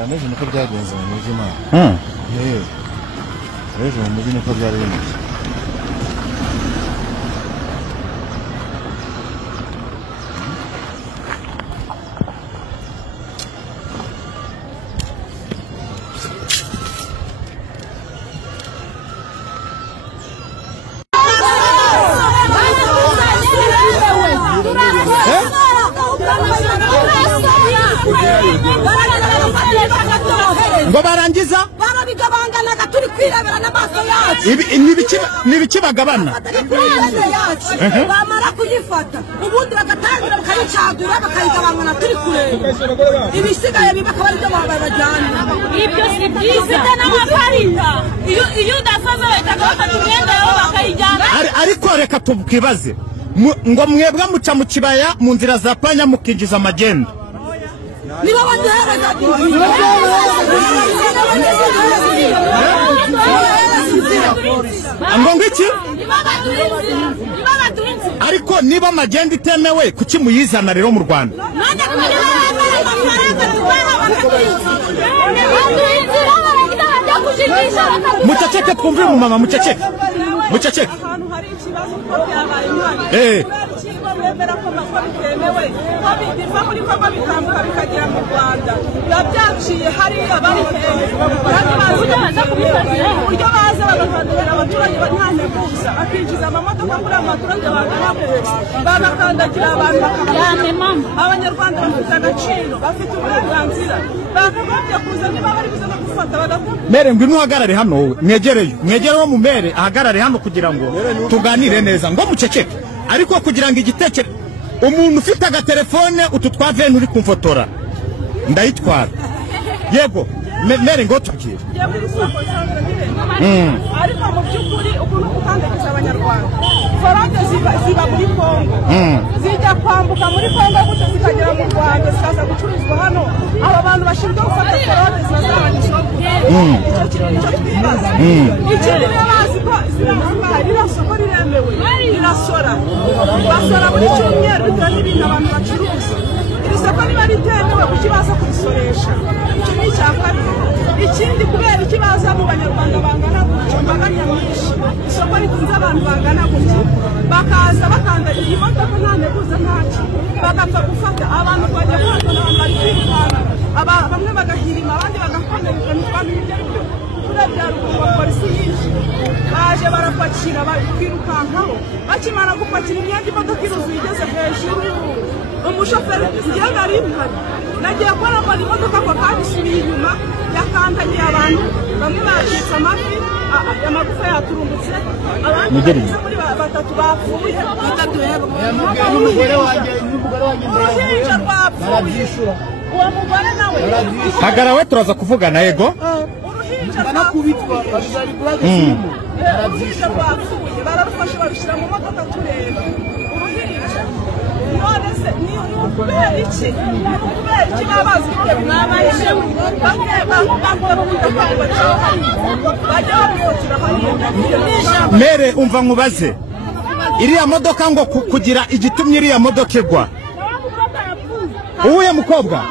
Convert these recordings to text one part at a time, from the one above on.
Rameze niko byagenze mu mujyi ma. Ejo mu mujyi niko byari bimeze. Ngo barangiza barabigabanganaga turi kwirebera n'amaso yacu nibikibagabana bamara kuyifata ubundi bagatangira bakayicagura bakayigabangana turi kureba ibisigaye bibaka bari byo babajyana ibyo si byiza n'amafarita iyo udasaza bahita bafata imyenda yabo bakayijyana ariko reka tubwibaze ngo mwebwe muca mu kibaya mu nzira za panya mukinjiza amagenda niba baduhereza ngo ngiki ariko niba amagenda itemewe kuki muyizana rero mu Rwanda muceceke twumvire mu mama muceceke ahantu hari ikibazo ko byabaye bemera ko bitemewe ko biva muri Kongo bitambuka bikagera mu Rwanda byaciye hariya bari uburyo baza bagakandagirira abaturage banyanteguza akinjiza amamodoka kuri abaturage bagakandagira abantu abanyarwanda bafite agaciro bafite uburenganzira bakagombye kuza niba bari kuza gufata mere ngwino uhagarare hano mwegere wo mu mere ahagarare hano kugira ngo tuganire neza ngo muceceke ariko kugira ngo igitekere umuntu ufite agatelefone utu twavene uri kumfotora ndayitwara yego mere ngo tubwire ariko mu by'ukuri ukuntu gukandagiza abanyarwanda forode ziba muri Kongo zijya kwambuka muri Kongo gutyo zikagera mu Rwanda zikaza gucuruzwa hano aba bantu bashinzwe gufata forode zizabanyisha icyo twibaza ikindi bazi ko ririya soko riremewe rirasora basora buri cyumweru bitewe n'ibintu abantu bacuruza iri soko niba ritemewe kuki baza kurisoresha icyo ni icya kabiri ikindi kubera ikibazo mu banyarwanda bangana gutyo imbaga nyamwinshi isoko ritunze abantu bangana gutyo bakaza bakandagira iyi modoka nta nteguza ntacyo bagapfa gufata abantu bajya kuhatona abantu bari kwirukana bamwe bagahirima abandi bagakandagira n'ibintu hirya y'ibyo urebye haruguru polisi yinshi baje barapakira bakirukankaho bakimara gupakira imyenda imodoka iruzuye igeze hejuru umushoferi njyewe nari mpari nagiye kubona mbona imodoka ako kandi isubiye inyuma yakandagiye abantu bamwe bacitse amavi amagufa yaturumbutse abandi muri batatu bapfuye uruhinja rwapfuye uwo mugore nawe hagara we turaza kuvugana yego uruhinja rwapfuye bararufashe barushyira mu modoka tureba uruhinja none se ni ukubera iki babazi ibyo mwabaje bamwe bakunda kwambara bajya bamwotira hariya mere umva nkubaze iriya modoka ngo kugira igitumye iriya modoka igwa uwuye mukobwa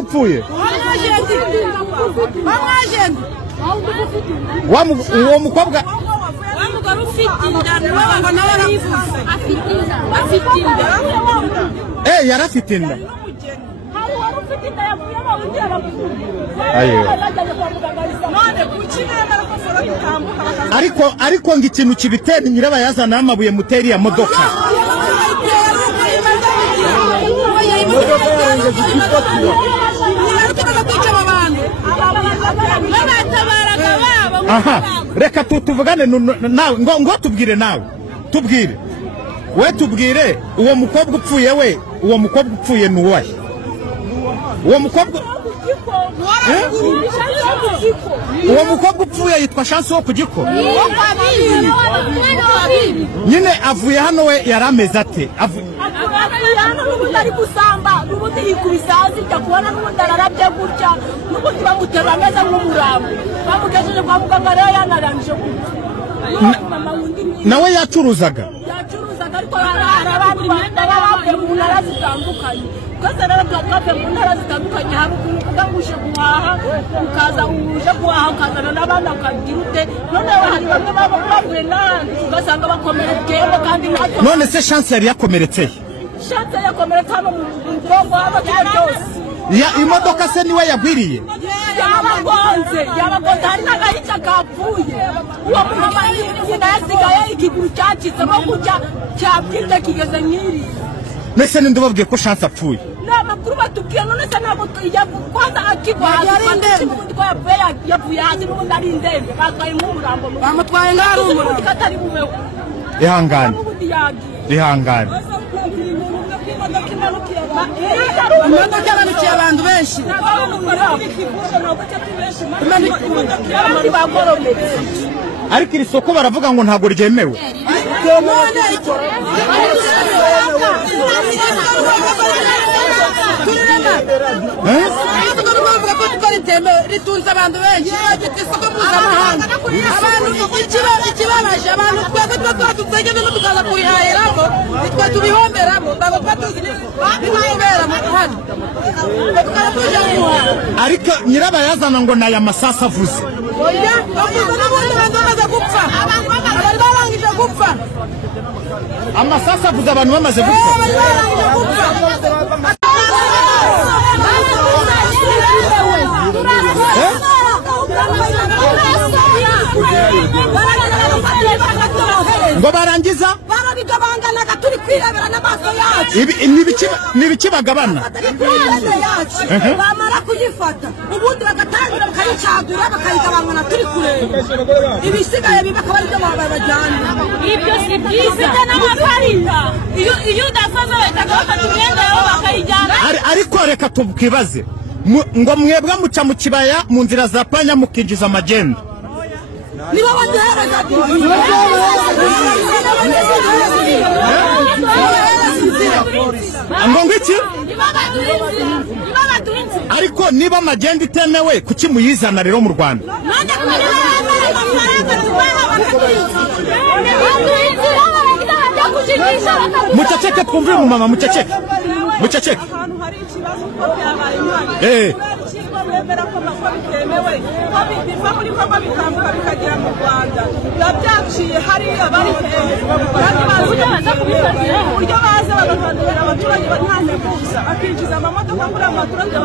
upfuye uwo mukobwa yari afite inda ariko ngo ikintu kibitera nyirabayazana y'amabuye mutera iya modoka aha reka tuvugane nawe ngo tubwire nawe tubwire we tubwire uwo mukobwa upfuye ni uwahe uwo mukobwa upfuye yitwa Chance wo ku Giko nyine avuye hano we yari ameze ate ari gusamba n'ubundi yikubisazi cyakubona n'ubundi ararabye gutya n'ubundi bamutera neza nk'umurambo bamugejeje kwa muganga rero yanarangije nawe yacuruzaga Rwanda ariko hari abantu bavuye mu ntara zitandukanye twese rero twavuye mu ntara zitandukanye hari ukuntu uvuga ngo uje guhaha ukaza uje guhaha ukazana n'abandi akagira ute noneho hari bamwe bavuye n'ahandi ugasanga bakomerekeyemo kandi natwe none se chance yari yakomeretse chance yakomeretse hano mu bwongo abagiye byose ya imodoka se niwe yagwiriye yabagonze hari n'agahica kapfuye uwo muntu nyina yasigaye ikiguru cyacitse no kujya cyabwirwa kigeze nk'iri mbese ninde ubabwiye ko chance apfuye n'amakuru batubwiye none se ntabwo kwanza akigwa yavuye hasi n'ubundi ari indembe batwaye nk'umurambo bamutwaye nk'ari umurambo katari bubeho ihangane ihangane imodoka yaranukiye abantu benshi ariko iri soko baravuga ngo ntabwo ryemewe ritunze abantu benshi bafite isoko mpuzamahanga ikibabaje abantu twebwe tuba twadutsegeje no tukaza kuyihahiramo nitwe tubihomberamo ntabwo tuba tuzi ibibera mu muhanda tukaba tuje guhaha ariko nyirabayazana ngo ni aya masasu avuze oya bavuze n'ubundi abantu bamaze gupfa abari barangije gupfa amasasu avuze abantu bamaze gupfa ngo barangiza barabigabanganaga turi kwirebera n'amaso yacu n'ibiki bagabana bamara kuyifata ubundi bagatangira bakayicagura bakayigabangana turi kureba ibisigaye bibakaba aribyo babajyana ibyo si byiza n'amafaranga iyo udasaza bahita bafata imyenda yabo bakayijyana ariko reka tukibaze ngo mwebwe muca mu kibaya mu nzira za panya mukinjiza amagenda nibo baduhereza ngo ngiki ariko niba amagenda itemewe kuki muyizana rero mu Rwanda muceceke twumvire mu mama muceceke ahantu hari ikibazo ko byabaye impande bemera ko bitemewe biva muri Kongo bikambuka bikagera mu Rwanda biba byaciye hariya bari hehe kandi uburyo baza bagakandagirira abaturage banyanteguza akinjiza amamodoka kuri abaturage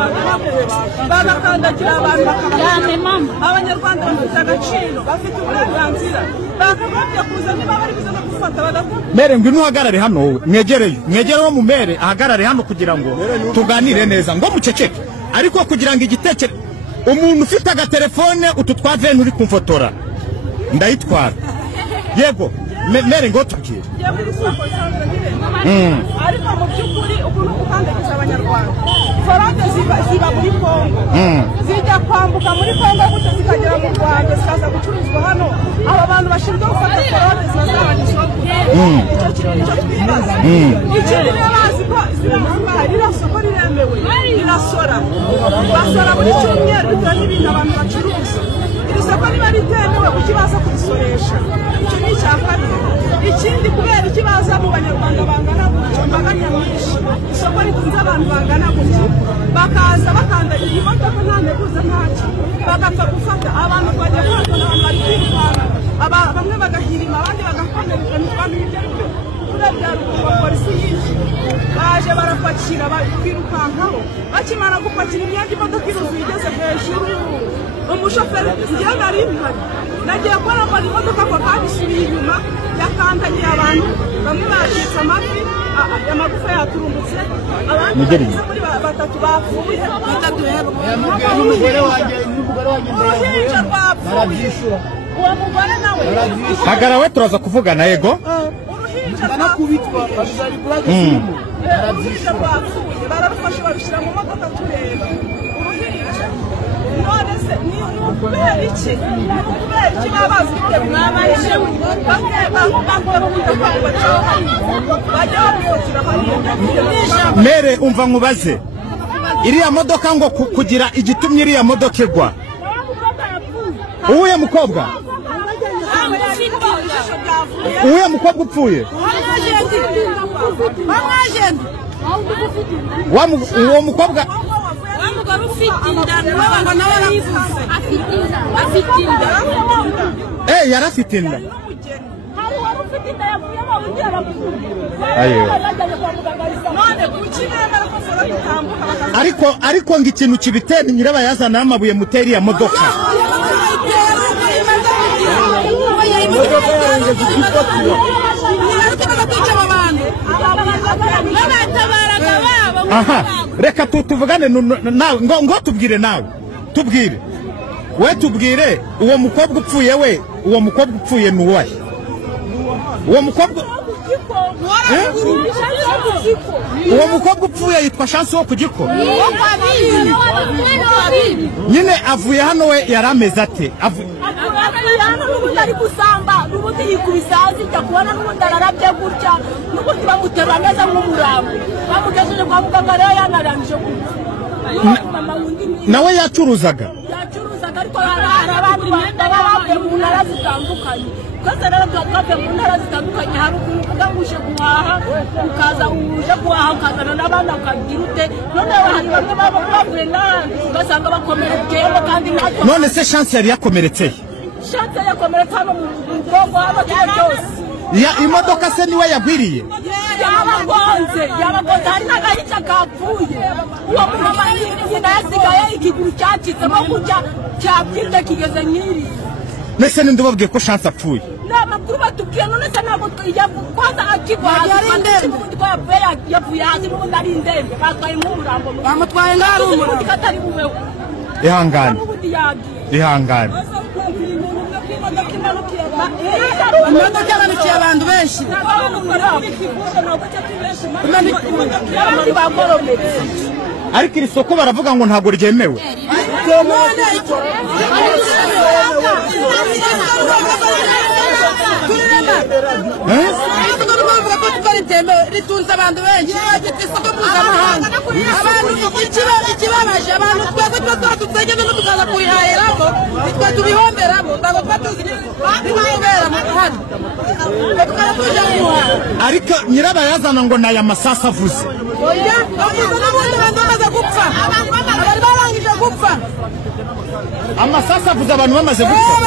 bagakandagira abantu bakabajyana abanyarwanda bafite agaciro bafite uburenganzira bakagombye kuza niba bari kuza no gufata bagakunda mere ngo inuhagarare hano wowe mwegere wo mu mere ahagarare hano kugira ngo tuganire neza ngo muceceke ariko kugira ngo igitekere umuntu ufite agatelefone utu twa veni uri kumfotora ndayitwara yego mere ngo tubwire ariko mu by'ukuri ukuntu gukandagiza abanyarwanda forode ziba muri Kongo zijya kwambuka muri Kongo gutyo zikagera mu Rwanda zikaza gucuruzwa hano aba bantu bashinzwe gufata forode zibazabanyisha icyo twibaza ikindi niyo bazi ko iriya soko riremewe rirasora basora buri cyumweru bitewe n'ibintu abantu bacuruza iri soko riba ritemewe kuki baza kurisoresha icyo ni icya kabiri ikindi kubera iki baza mu banyarwanda bangana gutyo mbaga nyamwinshi isoko ritunze abantu bangana gutyo bakaza bakandagira imodoka nta nteguza ntacyo bagapfa gufata abantu bajya kwazana abantu bari kwirukanka bamwe bagahirima abandi bagakomereka ntitwamenye ibyo ari byo kurebya ruguru polisi yinshi baje barapakira kwirukankaho bakimara gupakira imyenda imodoka iruzuye igeze hejuru umushoferi njyewe nari mpari nagiye kubona mbona imodoka ako kabisubiye inyuma yakandagiye abantu bamwe bacitse amavi amagufa yaturumbutse abandi muri batatu bapfuye uruhinja rwapfuye uwo mugore nawe hagarawe turaza kuvugana yego uruhinja rwapfuye bararufashe barushyira mu modoka tureba uruhinja none se ni ukubera iki babazi ibyo mwabaje bakora ubutaka bajya bamufatira hariya mere umva nkubaze iriya modoka ngo kugira igitumye iriya modoka igwa uwuye mukobwa uwe mukobwa upfuye uwo mukobwa yarafite inda ariko ngo ikintu kibitera nyirabayazana y'amabuye muteri ya modoka aha reka tuvugane ngo tubwire nawe tubwire we tubwire uwo mukobwa upfuye we uwo mukobwa upfuye ni uwahe uwo mukobwa upfuye yitwa Chance wo kugiko nyine avuye hano we yarameze ate n'ubundi ari gusamba n'ubundi yikubisazi jya kubona n'ubundi ararabye gutya n'ubundi bamutera ameze nk'umurambo bamugejeje kwa muganga rero yanarangije nawe yacuruzaga ariko hari abandi baba bavuye mu ntara zitandukanye twese rero twavuye mu ntara zitandukanye hari ukuntu uvuga ngo uje guhaha ukaza uje guhaha ukazana n'abandi akagira ute noneho hari bamwe baba bavuye n'ahandi ugasanga bakomerekeyemo kandi natwe none se Chance yari yakomeretse Chance yakomeretse hano mu bwonko haba cyose imodoka se niwe yagwiriye yabagonze hari n'agahica kapfuye uwo mugabo nyina yasigaye ikiguru cyacitsemo gutya cyapfite kigeze nk'iri mbese ninde ubabwiye ko Chance apfuye n'amakuru batubwiye none se ntabwo kwanza akigwaza yavuye hasi n'ubundi ari indembe batwaye nk'umurambo bamutwaye ngaho n'ubundi katari bubeho ihangane ihangane imodoka yabanukiye abantu benshi ariko iri soko baravuga ngo ntabwo ryemewe ritunze abantu benshi bafite isoko mpuzamahanga abantu ikibabaje abantu twebwe tuba tutagenda no tukaza kubihahiramo nitwe tubihomberamo ntabwo tuba tuzi ibibera mu muhanda tukaba tuje guhaha ariko nyirabayazana ngo ni aya masasu avuze avuze n'ubundi abantu bamaze gupfa bari barangije gupfa amasasu avuze abantu bamaze gupfa